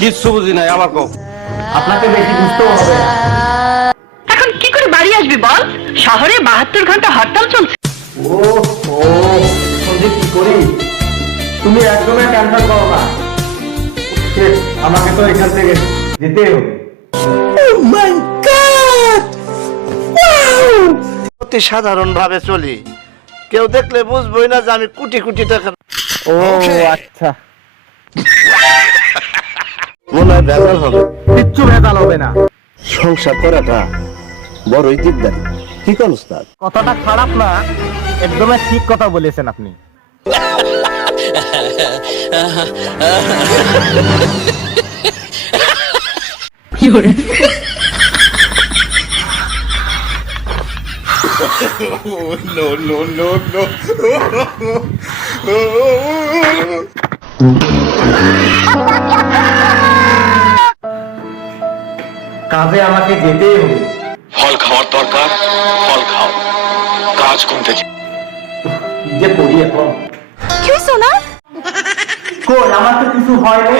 কিচ্ছু বুঝি নাই, আবার কও। আপনাকে বেশি বুঝতেও হবে না। এখন কি করে বাড়ি আসবি বল? শহরে 72 ঘন্টা হরতাল চলছে। ও ও এখন যে কি করি? তুমি একদমই টেনশন করো না। শেষ, আমাকে তো এখান থেকে যেতেই হবে। অতি সাধারণ ভাবে চলি, কেউ দেখলে বুঝবই না যে আমি কোটি কোটি টাকা। ও আচ্ছা, মনে হয় ভেজাল হবে। কিচ্ছু ভেজাল হবে না। সংসার করাটা বড়ই দিকদারি। কি কর উস্তাদ? কথাটা খারাপ না, একদমই ঠিক কথা বলেছেন আপনি। কাজে আমাকে যেতেই হবে। ফল খাওয়ার দরকার, ফল খাও, কাজ কমতে। কি যে করি এখন? কি হইছে না? কই, আমার তো কিছু হয়নি।